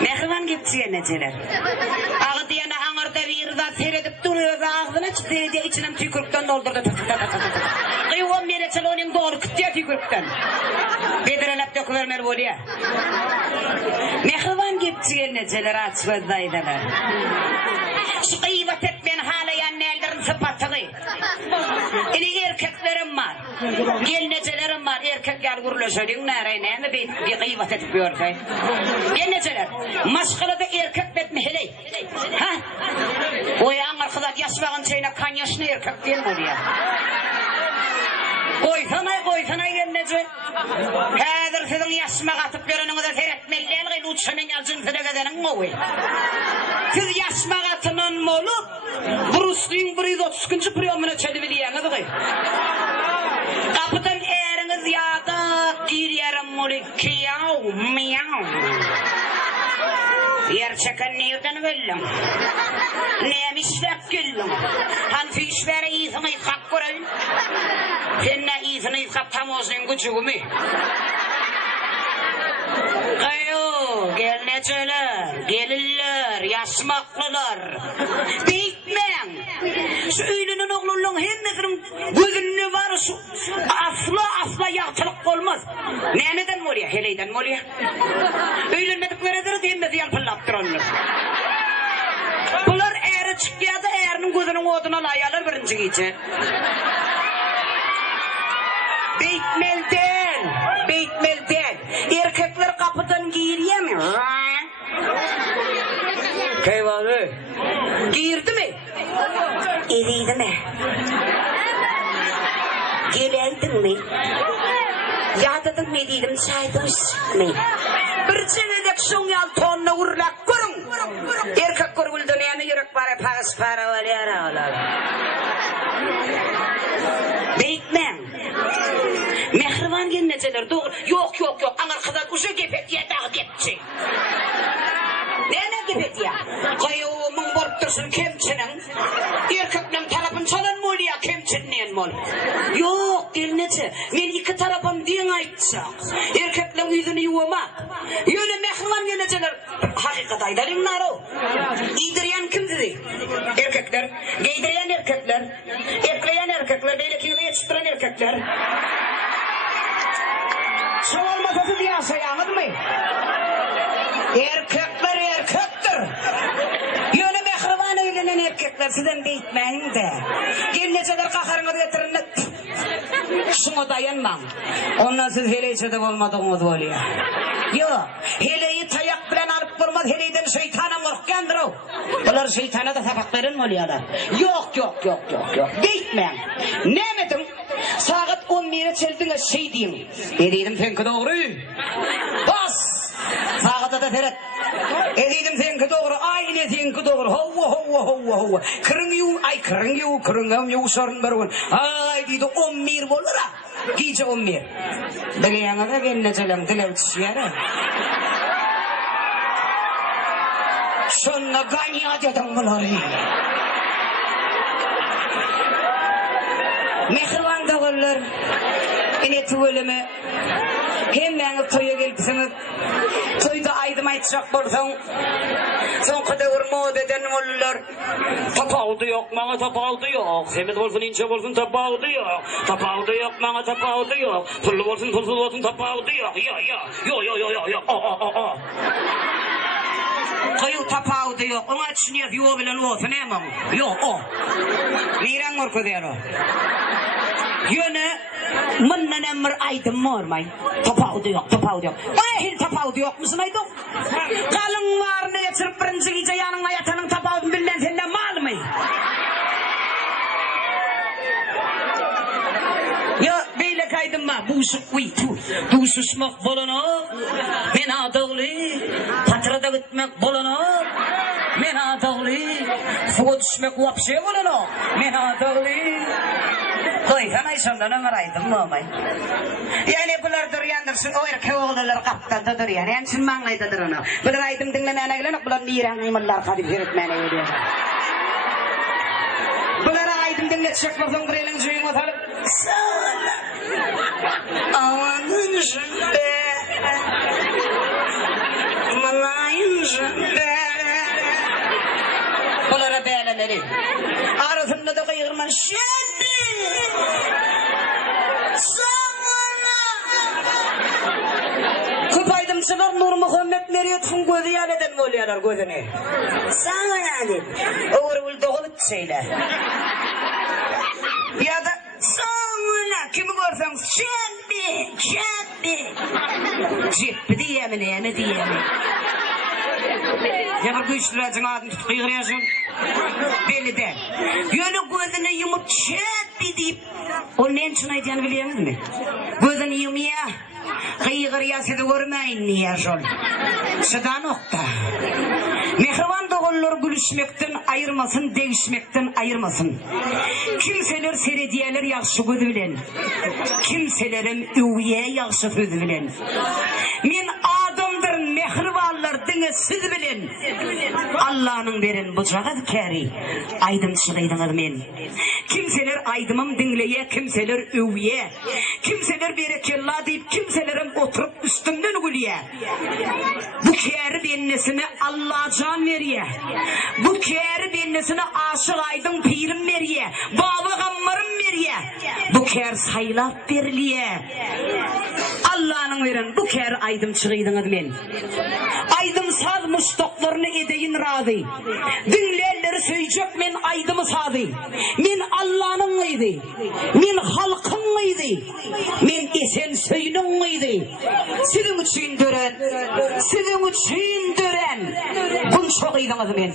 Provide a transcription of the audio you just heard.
Mehriban gittiğe neceler. Ağı diyene hangarda bir zat seyredip duruyor ağzına çıktı diye içinin tükürükten doldurdu. Kıyıvan mereçel onun doğru kütüye tükürükten. Bedirelep döküvermer bu diye. Mehriban gittiğe neceler açmazdaydılar. Şu kıyıvat etmeyen hala yanına ellerin sıpatığı. İni erkeklerim var. Gelnecelerim var. Erkekler gurlaşıyor. Nereye mi bir kıyıvat edip görse. Gelneceler. Maşkılıda erkek betmi heley. Ha? O yan arkadaş yaşmağın şeyine kan yaşını erkek değil mi oraya? Koysana gelnece. Kadir sizin yaşmağı atıp görününü de seyretmekle elgin uçuşunun yalçın size gezenin mi? Siz yaşmağı atının mı olup Bruce Lee'nin 130. priyomuna çelibiliyorsunuz ki. Kapıdan eğeriniz yağda giriyerim mulikki yav miyav. Yer çeken nereden bildim? Neymiş vekkildim? Hanfi işleri iyisini yıkap göreyim. Sen ne iyisini yıkap tam olsun gücümü. Kayo, gelneceler, gelirler, yaşmaklılar. Bitmeyen. Şu öylünün oğlunun hemmetinin gözünü var şu. Asla yağtılık olmaz. Neden mi oluyor? Heleyden mi oluyor? Öylünmedikleridir diyemez yalpıllattır onlar. Bunlar eğri çıkıyor da eğrinin gözünün oduna layalar birinci gece. Beytmelden. Erkekler kapıdan giyiriyor mu? Kayvalı. Giyirdi mi? Eriydi mi? Geleydin mi? Yadadın mı dedim çaydınız mı? Bir çevedek şun yal tonuna vurlak kurun. Erkek kurguldun yani yürek para pagas para var yara olar. Beytmen. Mehriban gelneceler doğru. Yok. Anar kadar kuşa gepet ya daha gepçi. Ne gepet ya? Kayıvımın borup dursun kemçinin. Erkeklerin tarafın çalın mı oluyor kemçinin mol? Yok gelnece. Men iki tarafım diyen aytsak. Erkeklerin yüzünü yuvamak. Yöne mehriban gelneceler. Hakikat aydarın naro. İdiriyen kim dedi? Erkekler. Giydiriyen erkekler. Ekleyen erkekler. Beylekini yetiştiren erkekler. Çoğal masası diye sayanır mı? Erkekler erkektir. Yöne mehriban eylenen erkekler sizden beyitmeyin de. Gelneceler kakarını getirin. Şuna dayanmam. Ondan siz hele içede olmadığınız oluyor. Yok. Heleyi tayak bilen alıp durmaz. Heleyden şeytana korkkandır o. Bunlar şeytana da sabak verin mi oluyorlar? Yok. Beyitmeyin. Ne emedin? Saat 11'e çeldin şey diyeyim. Edeydim senki doğru. Bas. Saate da seret. Edeydim senki doğru. Aynı senki doğru. Hova. Kırın yu sorun barun. Ay deydi 11 olur ha. Gece 11. Dileyana da gelnecelim dilev tüşüyere. Şunla ganiyat edin bunları. Mehriban dağırlar. Yine tüvelimi. Hem beni toya gelipsiniz. Toyda aydım aytacak bolsan. Son kadar moda eden olurlar. Tapağıdı yok, bana tapağıdı yok. Semit olsun, ince olsun tapağıdı yok. Tapağıdı yok, bana tapağıdı yok. Pullu olsun, pulsuz olsun tapağıdı yok. Yok. Koyu tapağıdı yok. Ona düşünüyor, yuva bilen olsun hemen. Yok o. Niren korku der o. Yöne mınnen emir aydım mormay. Tapağıdı yok. O ehil tapağıdı yok musun aydım? Kalın var ne yatırıp birinci gece yanına yatanın tapağıdın bilden senden mal mı? Ya beyle kaydım mı? Bu susmak bolana. Men adağlı. Patrada gitmek bolana. Men adağlı. Fuğa düşmek vapşe bolana. Men adağlı. Koysana sondan ömüraydım mı olmay? Yani bunlar duruyandırsın, o erkek oğullar kaptadı duruyan. Yani şimdi manlaydadır onu. Bunlar aydım dinlemene gelen, bunlar niren imanlar kadip yürütmene yürüyor. Bunlar aydım dinletecek bakın burayla suyun otalım. Sağla. Amanın jübe. Malayın jübe. Şebi. Samana. Köp aydımçılar Nur Muhammed Meriyet'in gözü yaneden mi oluyorlar gözüne? Samana deyip. Oğru bulduğu söyle. Ya da Samana kimi görsen Şebi. Şebi. Şebi diyemi diyemi. Ya bir güçlürecin adını tutup kıyırıyorsun. Belli de. Yönü gözünü yumup Şebi deyip. O ne için aydıyanı biliyor musun? Gözünü yumuyor. Kıyıgır yasıdı görmeyin niye şol. Sıda nokta. Mehriban doğullar gülüşmekten ayırmasın, değişmekten ayırmasın. Kimseler serediyeler yakşı gözü bilen. Kimselerim üvye yakşı sözü bilen. Min adamdır mehribanlar siz bilen. Allah'ın verin bucağı keri. Aydımçılıydım men. Kimseler aydımım dinleye, kimseler üvye. Kimseler berekellah deyip kimselerim oturup üstümden gülüye. Bu keri bennesine Allah can veriye. Bu keri bennesine aşık aydın pirim veriye. Baba gammarım veriye. Bu ker saylap veriliye. Allah'ın verin bu ker aydımçılıydınız men. Aydımsal mustoklarını edeyin razı. Dinlerleri söyleyecek men aydımı sadı. Men Allah'ın mıydı? Men halkın mıydı? Men esen söylün mıydı? Sizin için dören, sizin için dören. Bunu çok iydiniz men.